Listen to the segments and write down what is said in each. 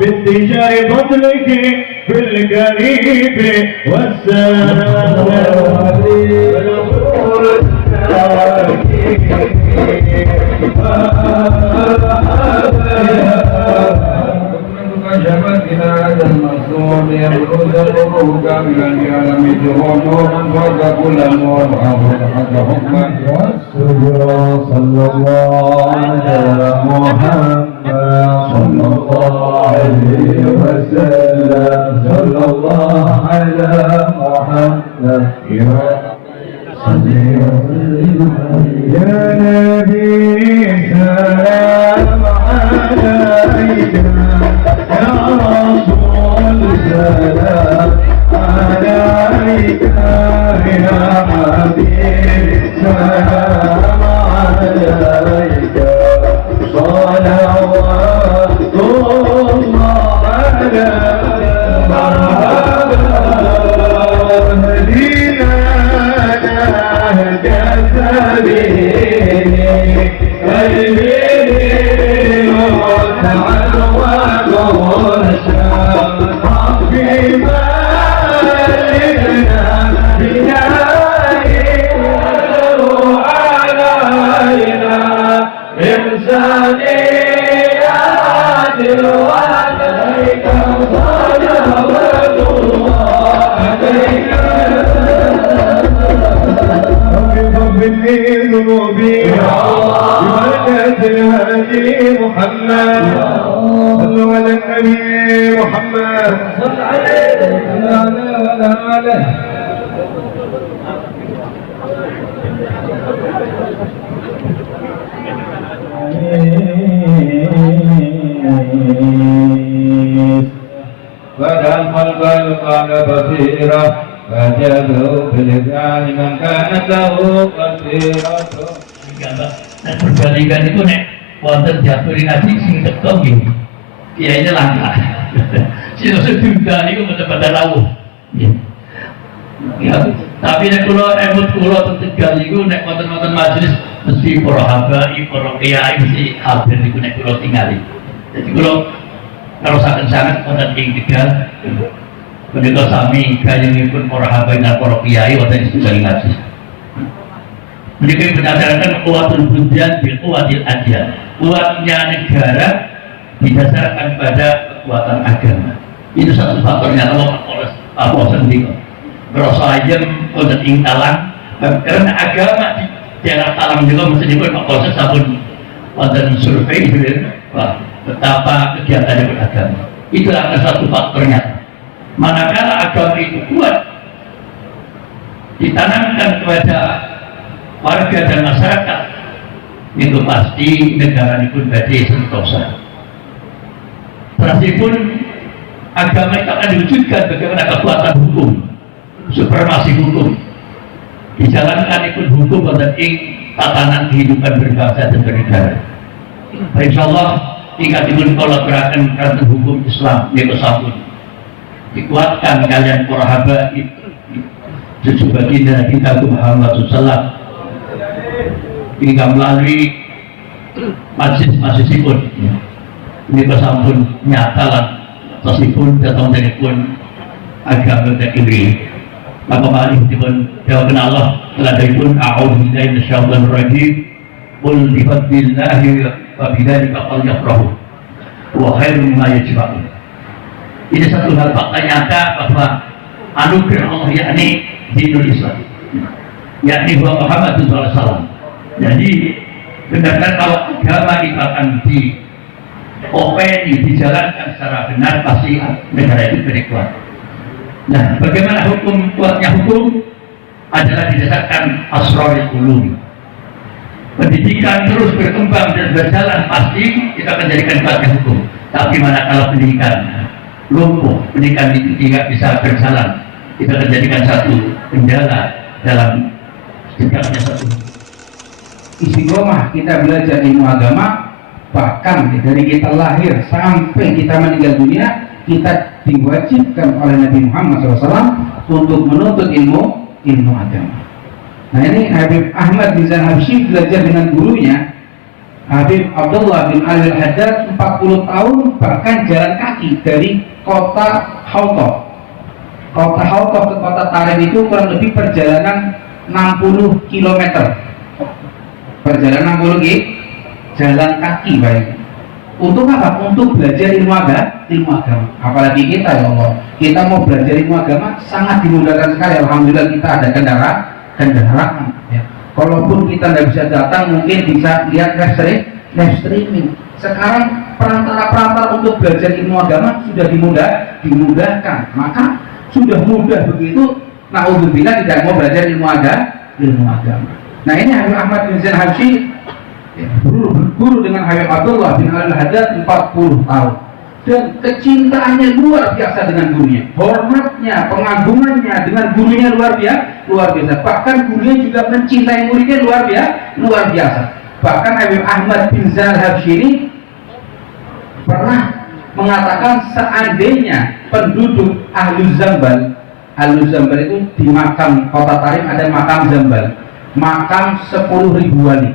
بانتشار فضلك في القريب والسلام جبت إلى هذا المصدوم يبرز الروح كاملا يعلم جهود نورا فوق كل نور حفظ حق حكما والسجر صلى الله على محمد صلى الله عليه وسلم صلى الله على محمد يا نبي سلام عليك يا رسول سلام عليك يا حبيب سلام عليك صلوات الله على مرحبا مدينة جسدي قلبي محمد صلوا على النبي محمد صل عليه وعلى آله ودعا القلب يقال بصيرا فجدوا بالإذعان من كانت له قصيرة. Perbandingan itu nek wonten diaturi ngaji sing teko nggih. Kiyaine langka. Sing sedunda niku bener-bener rawuh. Ya, tapi nek kula emut kula teng Tegal niku nek wonten-wonten majelis mesti para habaib, para kiai mesti hadir niku nek kula tingali. Jadi kula karosaken sanget wonten ing Tegal. Menika sami gayungipun para habaib lan para kiai wonten setunggal ngaji. Mereka berdasarkan kuatul bunyan bil kuatil adyan. Kuatnya negara didasarkan pada kekuatan agama. Itu satu faktornya. Allah sendiri berasa ayam untuk ingtalan karena agama di daerah talang juga mesti pun Pak Polres sabun wonten survei betapa kegiatannya beragama. Itulah satu faktornya. Manakala agama itu kuat ditanamkan kepada warga dan masyarakat, itu pasti negara ini pun badai sentosa. Meskipun agama itu akan diwujudkan bagaimana kekuatan hukum, supremasi hukum, dijalankan ikut hukum dan tatanan kehidupan berbangsa dan bernegara. Insya Allah tingkat imun kalau gerakan hukum Islam yaitu sabun dikuatkan kalian para habaib cucu baginda kita Muhammad SAW hingga melalui majelis pun ini sampun nyata lah meskipun datang dari pun agama dan iri maka malih pun jawaban Allah telah dari pun a'udzubillahi minasyaitonir rajim qul bi fadlillahi wa bidzalika falyafrahu wa khairum mimma yajma'un. Ini satu hal fakta nyata bahwa anugerah Allah yakni dinul Islam yakni Muhammad SAW. Jadi benar-benar kalau agama itu akan diopeni, dijalankan secara benar pasti negara itu berkuat. Nah, bagaimana hukum kuatnya hukum adalah didasarkan asrarul ulum. Pendidikan terus berkembang dan berjalan pasti kita akan jadikan kuatnya hukum. Tapi manakala pendidikan lumpuh, pernikahan itu tidak bisa berjalan. Kita akan jadikan satu kendala dalam tidaknya satu istiqomah kita belajar ilmu agama, bahkan dari kita lahir sampai kita meninggal dunia, kita diwajibkan oleh Nabi Muhammad SAW untuk menuntut ilmu agama. Nah ini Habib Ahmad bin Zain Habsyi belajar dengan gurunya Habib Abdullah bin Ali Al-Haddad 40 tahun, bahkan jalan kaki dari kota Hautoh ke kota Tarim itu kurang lebih perjalanan 60 km. Perjalanan 60 km jalan kaki, baik. Untuk apa? Untuk belajar ilmu agama. Apalagi kita, ya Allah, kita mau belajar ilmu agama sangat dimudahkan sekali. Alhamdulillah kita ada kendaraan. Ya. Kalaupun kita tidak bisa datang, mungkin bisa lihat live streaming. Sekarang perantara-perantara untuk belajar ilmu agama sudah dimudahkan. Maka sudah mudah begitu, naudzubillah tidak mau belajar ilmu agama. Nah ini Habib Ahmad bin Zain Habsyi berguru dengan Habib Abdullah bin Ali Al-Haddad 40 tahun, dan kecintaannya luar biasa dengan gurunya, hormatnya, pengagungannya dengan gurunya luar biasa. Bahkan gurunya juga mencintai muridnya luar biasa. Bahkan Habib Ahmad bin Zain Habsyi ini pernah mengatakan seandainya penduduk Ahlul Zambal itu di makam kota Tarim ada makam Zambal, makam 10.000 wali.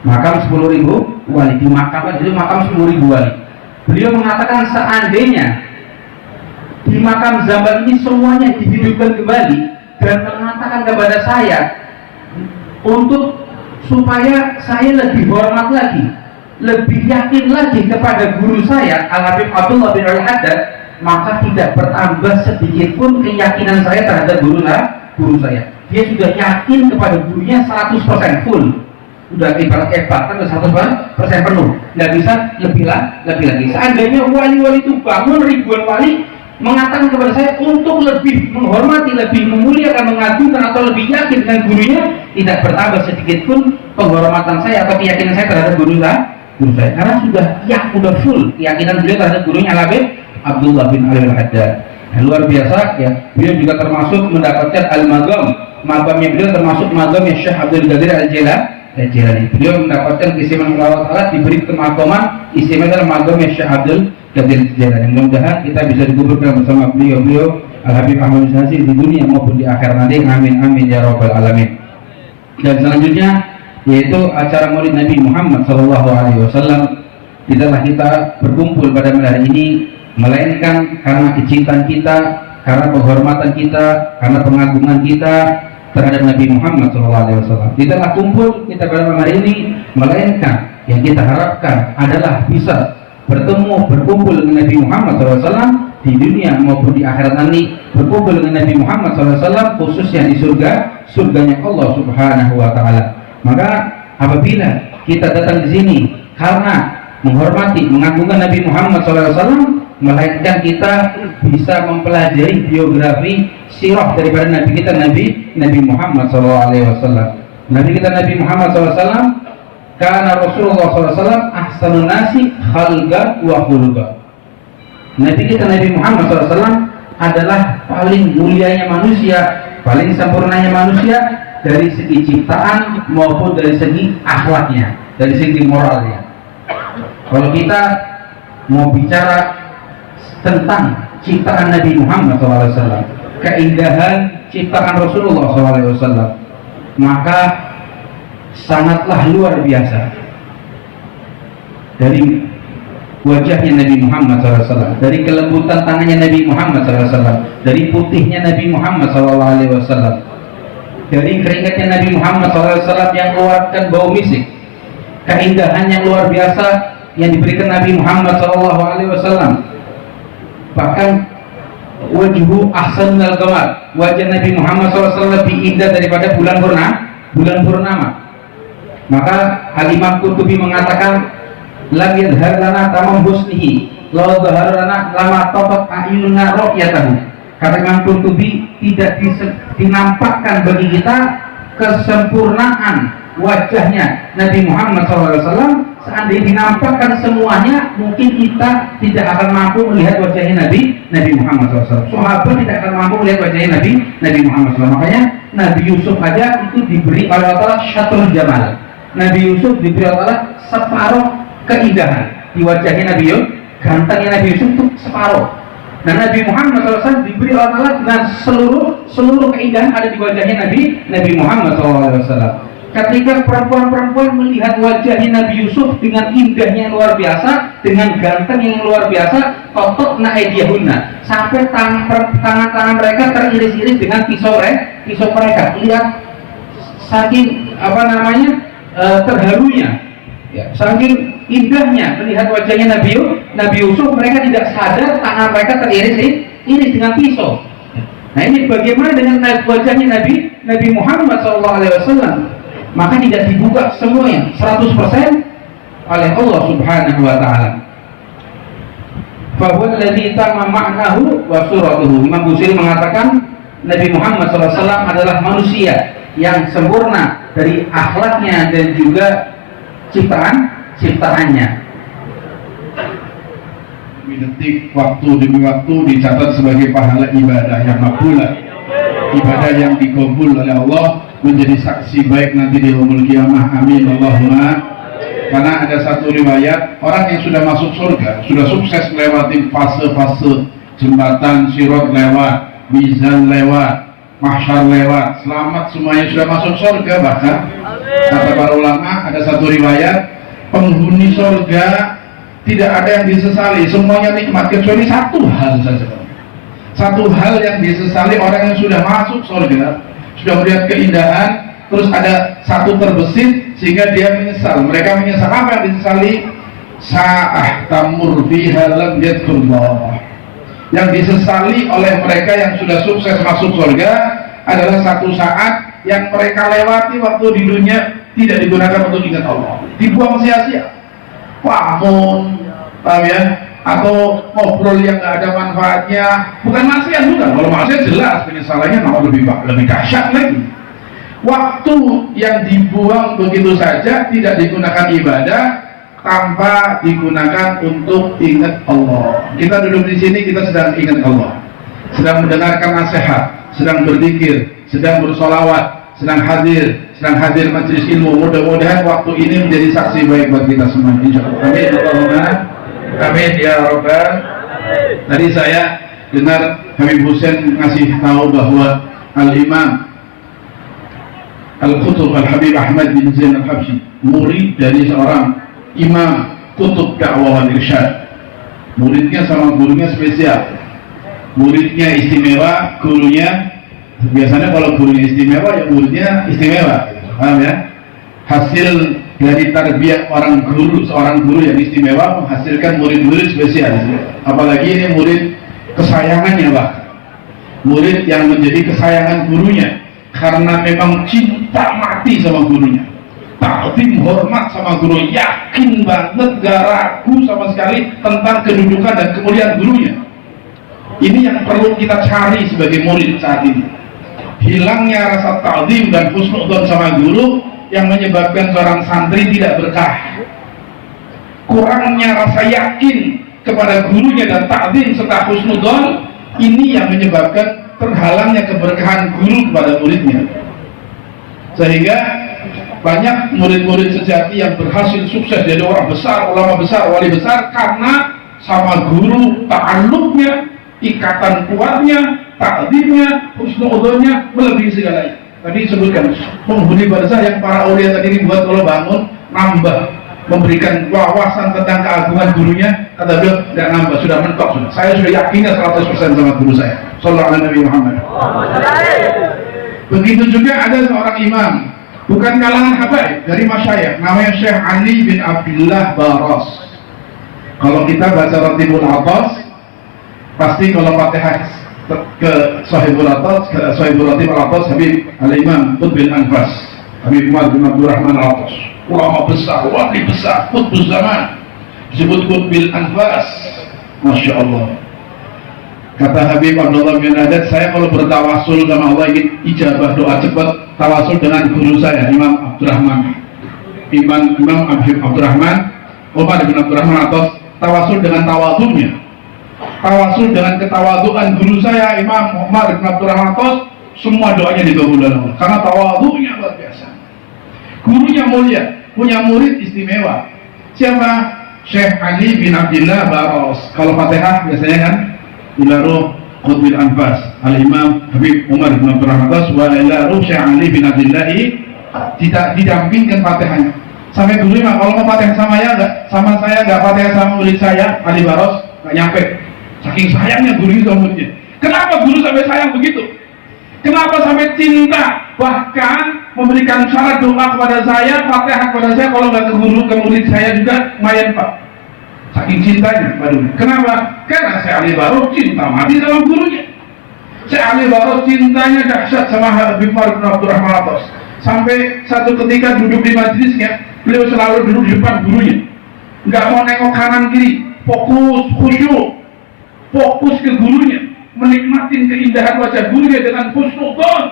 Makam 10.000 wali di makam itu makam 10.000 wali. Beliau mengatakan seandainya di makam Zambal ini semuanya dihidupkan kembali dan mengatakan kepada saya untuk supaya saya lebih hormat lagi, lebih yakin lagi kepada guru saya Al-Habib Abdullah bin Al-Haddad, maka tidak bertambah sedikit pun keyakinan saya terhadap guru saya. Dia sudah yakin kepada gurunya 100% full. Sudah ibarat bahkan 100% penuh, nggak bisa lebih lagi. Seandainya wali-wali itu bangun, ribuan wali mengatakan kepada saya untuk lebih menghormati, lebih memuliakan, mengagungkan atau lebih yakin dengan gurunya, tidak bertambah sedikit pun penghormatan saya atau keyakinan saya terhadap guru saya, karena sudah full keyakinan beliau terhadap gurunya Al-Habib Abdullah bin Ali Al-Haddad. Nah, luar biasa ya. Beliau juga termasuk mendapatkan al-magam. Magamnya beliau termasuk magamnya Syekh Abdul Qadir Al-Jilani. Beliau mendapatkan keistimewaan Allah Ta'ala, diberi kemakoman istimewa dalam magamnya Syekh Abdul Qadir Al-Jilani. Mudah-mudahan kita bisa dikuburkan bersama beliau Al-Habib Ahmad bin Zain di dunia maupun di akhir nanti. Amin amin ya rabbal alamin. Dan selanjutnya yaitu acara Maulid Nabi Muhammad SAW. Tidaklah kita berkumpul pada malam hari ini melainkan karena kecintaan kita, karena penghormatan kita, karena pengagungan kita terhadap Nabi Muhammad SAW. Tidaklah kumpul kita pada malam hari ini melainkan yang kita harapkan adalah bisa berkumpul dengan Nabi Muhammad SAW di dunia maupun di akhirat nanti, berkumpul dengan Nabi Muhammad SAW khususnya di surganya Allah Subhanahu wa Ta'ala. Maka apabila kita datang di sini karena menghormati, mengagungkan Nabi Muhammad SAW, melainkan kita bisa mempelajari biografi sirah daripada Nabi kita Nabi Muhammad SAW. Nabi kita Nabi Muhammad SAW, karena Rasulullah SAW ahsanun nasi khalqa wa khuluqa. Nabi kita Nabi Muhammad SAW adalah paling mulianya manusia, paling sempurnanya manusia dari segi ciptaan maupun dari segi akhlaknya, dari segi moralnya. Kalau kita mau bicara tentang ciptaan Nabi Muhammad SAW, keindahan ciptaan Rasulullah SAW, maka sangatlah luar biasa. Dari wajahnya Nabi Muhammad SAW, dari kelembutan tangannya Nabi Muhammad SAW, dari putihnya Nabi Muhammad SAW, dari keringatnya Nabi Muhammad SAW yang mengeluarkan bau misik, keindahan yang luar biasa yang diberikan Nabi Muhammad SAW. Bahkan wajhu ahsanul qamar, wajah Nabi Muhammad SAW lebih indah daripada bulan purnama. Maka Al-Imam Qurtubi mengatakan, lam yadhhar lana tamam husnihi law dhahara lana lama tafat a'yununa ru'yatahu. Kata Imam Qurtubi, tidak dinampakkan bagi kita kesempurnaan wajahnya Nabi Muhammad SAW seandainya dinampakkan semuanya, mungkin kita tidak akan mampu melihat wajahnya Nabi Muhammad SAW. Sahabat tidak akan mampu melihat wajahnya Nabi Muhammad SAW. Makanya Nabi Yusuf aja itu diberi oleh Allah syatrul jamal. Nabi Yusuf diberi oleh Allah separuh keindahan. Di wajahnya Nabi Yusuf, gantengnya Nabi Yusuf itu separuh. Nah, Nabi Muhammad SAW diberi oleh Allah dengan seluruh keindahan ada di wajahnya Nabi Muhammad SAW. Ketika perempuan-perempuan melihat wajahnya Nabi Yusuf dengan indahnya yang luar biasa, dengan ganteng yang luar biasa, totok naediyahunna, sampai tangan-tangan mereka teriris-iris dengan pisau mereka. Lihat saking terharunya, ya, saking indahnya melihat wajahnya Nabi Yusuf, mereka tidak sadar tangan mereka teriris dengan pisau. Nah, ini bagaimana dengan wajahnya Nabi Muhammad SAW? Maka tidak dibuka semuanya 100% oleh Allah Subhanahu wa taala. Fa huwa alladzi tamma ma'nahu wa suratuhu. Imam Busiri mengatakan Nabi Muhammad SAW adalah manusia yang sempurna dari akhlaknya dan juga ciptaannya. Demi detik, waktu demi waktu dicatat sebagai pahala ibadah yang makbulah, ibadah yang dikabul oleh Allah, menjadi saksi baik nanti di yaumul qiyamah. Amin Allahumma. Karena ada satu riwayat, orang yang sudah masuk surga, sudah sukses melewati fase-fase jembatan Sirat lewat, mizan lewat, mahsyar lewat, selamat semuanya sudah masuk surga. Bahkan kata para ulama, ada satu riwayat, penghuni surga tidak ada yang disesali, semuanya nikmat kecuali satu hal saja. Satu hal yang disesali orang yang sudah masuk surga, sudah melihat keindahan, terus ada satu terbesit sehingga dia menyesal. Mereka menyesal. Apa yang disesali? Sa'ah tamur fiha lam yadkhulullah. Yang disesali oleh mereka yang sudah sukses masuk surga adalah satu saat yang mereka lewati waktu di dunia tidak digunakan untuk ingat Allah, dibuang sia-sia. Wamun, paham ya? Atau ngobrol yang nggak ada manfaatnya, bukan maksiat juga. Kalau maksiat jelas penyesalannya lebih dahsyat lagi. Waktu yang dibuang begitu saja tidak digunakan ibadah, tanpa digunakan untuk ingat Allah. Kita duduk di sini, kita sedang ingat Allah, sedang mendengarkan nasihat, sedang berzikir, sedang bersolawat, sedang hadir majelis ilmu. Mudah-mudahan waktu ini menjadi saksi baik buat kita semua, insyaallah. Amin Allahumma amin ya rabbal. Tadi saya dengar Habib Hussein ngasih tahu bahwa Al-Imam Al-Qutub Al-Habib Ahmad bin Zain Al-Habsyi, murid dari seorang Imam Kutub Da'wah wal Irsyad. Muridnya sama gurunya spesial, muridnya istimewa, gurunya biasanya kalau gurunya istimewa ya muridnya istimewa, paham ya? Hasil dari tarbiyah seorang guru yang istimewa menghasilkan murid-murid spesial. Apalagi ini murid kesayangannya, murid yang menjadi kesayangan gurunya karena memang cinta mati sama gurunya, takdim hormat sama guru, yakin banget, gak ragu sama sekali tentang kedudukan dan kemuliaan gurunya. Ini yang perlu kita cari sebagai murid saat ini. Hilangnya rasa takdim dan husnudzon sama guru yang menyebabkan seorang santri tidak berkah. Kurangnya rasa yakin kepada gurunya dan takdim serta husnudzon, ini yang menyebabkan terhalangnya keberkahan guru kepada muridnya. Sehingga banyak murid-murid sejati yang berhasil sukses jadi orang besar, ulama besar, wali besar karena sama guru ta'alluqnya, ikatan kuatnya, takdimnya, husnudzonnya melebihi segalanya. Tadi disebutkan penghuni barzah yang para aulia tadi dibuat kalau bangun nambah, memberikan wawasan tentang keagungan gurunya. Kata beliau tidak nambah, sudah mentok sudah. Saya sudah yakinnya 100% sama guru saya. Sallallahu alaihi Nabi Muhammad. Begitu juga ada seorang imam, bukan kalangan habaib, dari masyayikh, namanya Syekh Ali bin Abdullah Baras. Kalau kita baca Ratibul Atas, pasti kalau Fatihah ke Sahibul Atas, ke Sahibul Ratib Al-Atas, Habib Al-Imam Qutbil Anfas, Habib Umar bin Abdurrahman Al-Atas, ulama besar, wali besar, Qutbuz Zaman, disebut Qutbil Anfas. Masya Allah. Kata Habib Abdullah bin Haddad, saya kalau bertawasul sama Allah ingin ijabah doa cepat, tawasul dengan guru saya Imam Abdurrahman, Imam Habib Abdurrahman Umar bin Abdurrahman Atos tawasul dengan tawadhunya, tawasul dengan ketawaduan guru saya Imam Umar bin Abdurrahman Atos, semua doanya dikabulkan Allah karena tawadhunya luar biasa. Gurunya mulia, punya murid istimewa. Siapa? Syekh Ali bin Abdullah Baros. Kalau Fatihah biasanya kan ila ruh Qutbil Anfas Al-Imam Habib Umar bin Abdurrahman Atos wa ila ruh Syekh Ali bin Abdullah, tidak didampingkan Fatihahnya. Sampai dulu mah kalau mau Fatihah sama saya nggak Fatihah sama murid saya Ali Baros nggak nyampe. Saking sayangnya guru itu sama muridnya. Kenapa guru sampai sayang begitu? Kenapa sampai cinta? Bahkan memberikan syarat doa kepada saya, Fatihah kepada saya, kalau nggak ke guru, ke murid saya juga lumayan Pak. Saking cintanya, waduh. Kenapa? Karena saya Ali Baros cinta mati sama gurunya. Saya Ali Baros cintanya dahsyat sama Habib Umar bin Abdurrahman Atos. Sampai satu ketika duduk di majelisnya, beliau selalu duduk di depan gurunya, nggak mau nengok kanan kiri, fokus, khusyuk, fokus ke gurunya, menikmati keindahan wajah gurunya dengan husnudon,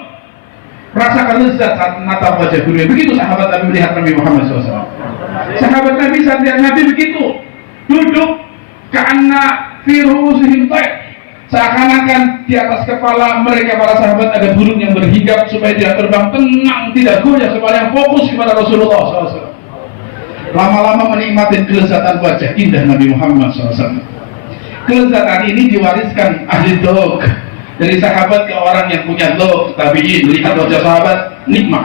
rasakan lezat saat menatap wajah gurunya. Begitu sahabat Nabi melihat Nabi Muhammad SAW. Sahabat Nabi saat lihat Nabi begitu, duduk karena firusihim taik, seakan-akan di atas kepala mereka para sahabat ada burung yang berhingap supaya dia terbang tenang, tidak goyah, supaya fokus kepada Rasulullah SAW. Lama-lama menikmati kelezatan wajah indah Nabi Muhammad SAW. Kelezatan ini diwariskan ahli dzauq dari sahabat ke orang yang punya dzauq. Tabi'in melihat wajah sahabat nikmat.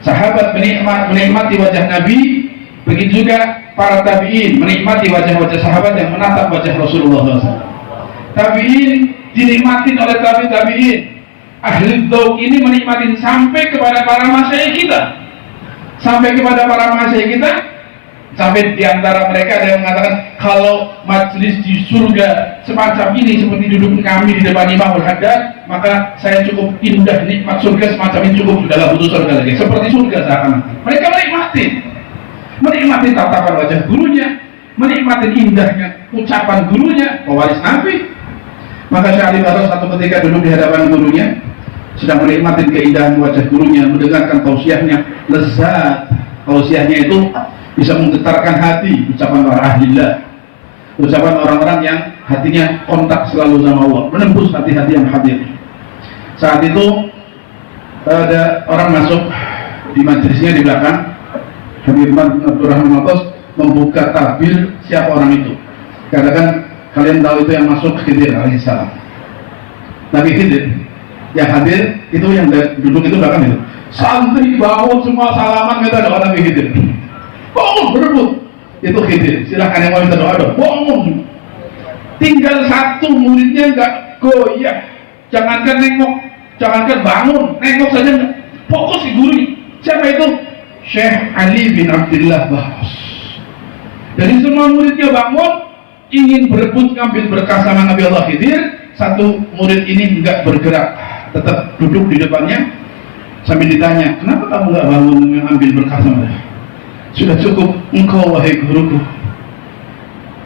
Sahabat menikmati wajah Nabi, begitu juga para tabi'in menikmati wajah-wajah sahabat yang menatap wajah Rasulullah SAW. Tabi'in dinikmatin oleh tabi'in. Ahli dzauq ini menikmatin sampai kepada para masyayikh kita. Sampai kepada para masyayikh kita, sampai diantara mereka ada yang mengatakan kalau majelis di surga semacam ini seperti duduk kami di depan Imamul Haddad, maka saya cukup indah nikmat surga semacam ini, cukup sudah butuh surga lagi. Seperti surga seakan. Mereka menikmati tatapan wajah gurunya, menikmati indahnya ucapan gurunya, pewaris Nabi. Maka Syekh Ali Baros satu ketika duduk di hadapan gurunya, sedang menikmati keindahan wajah gurunya, mendengarkan tausiahnya, lezat tausiahnya itu bisa menggetarkan hati, ucapan para ahlillah, ucapan orang-orang yang hatinya kontak selalu sama Allah, menembus hati-hati yang hadir. Saat itu ada orang masuk di majelisnya di belakang. Habib Abdurrahman Atos membuka tabir siapa orang itu. Katakan kalian tahu itu yang masuk Khidir alaihissalam. Nabi Khidir yang hadir itu yang duduk itu belakang itu. Santri bangun semua salaman minta doa Nabi Khidir. Bangun berebut. Itu Khidir. Silahkan yang mau minta doa dong. Bangun. Tinggal satu muridnya nggak goyah. Jangankan nengok, jangankan bangun, nengok saja nggak. Fokus di gurunya. Siapa itu? Syekh Ali bin Abdullah Baros. Dari semua muridnya bangun, ingin berebut ngambil berkah sama Nabi Allah Khidir. Satu murid ini enggak bergerak, tetap duduk di depannya sambil ditanya, kenapa kamu enggak bangun mengambil berkah sama dia? Sudah cukup engkau wahai guruku.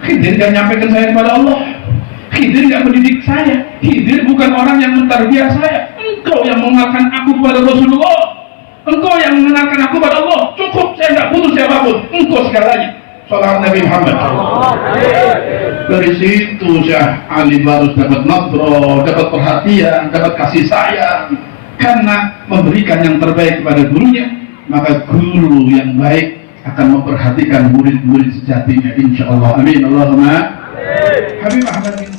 Khidir enggak nyampaikan saya kepada Allah. Khidir enggak mendidik saya. Khidir bukan orang yang mentarbiyah saya. Engkau yang mengenalkan aku kepada Rasulullah. Engkau yang mengenalkan aku kepada Allah. Cukup, saya enggak butuh siapapun. Engkau segalanya. Salam Nabi Muhammad. Dari situ Syekh Ali Baros dapat nadroh, dapat perhatian, dapat kasih sayang karena memberikan yang terbaik kepada gurunya. Maka guru yang baik akan memperhatikan murid-murid sejatinya, insya Allah. Amin. Allahumma. Habib Ahmad bin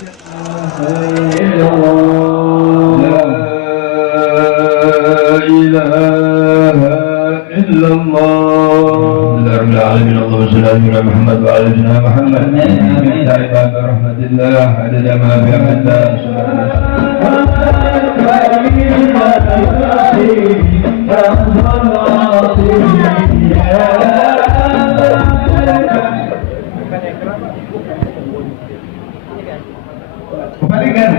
العالمين اللهم صل على محمد وعلى سيدنا محمد يا عباد رحمة الله عدد ما في Kembalikan.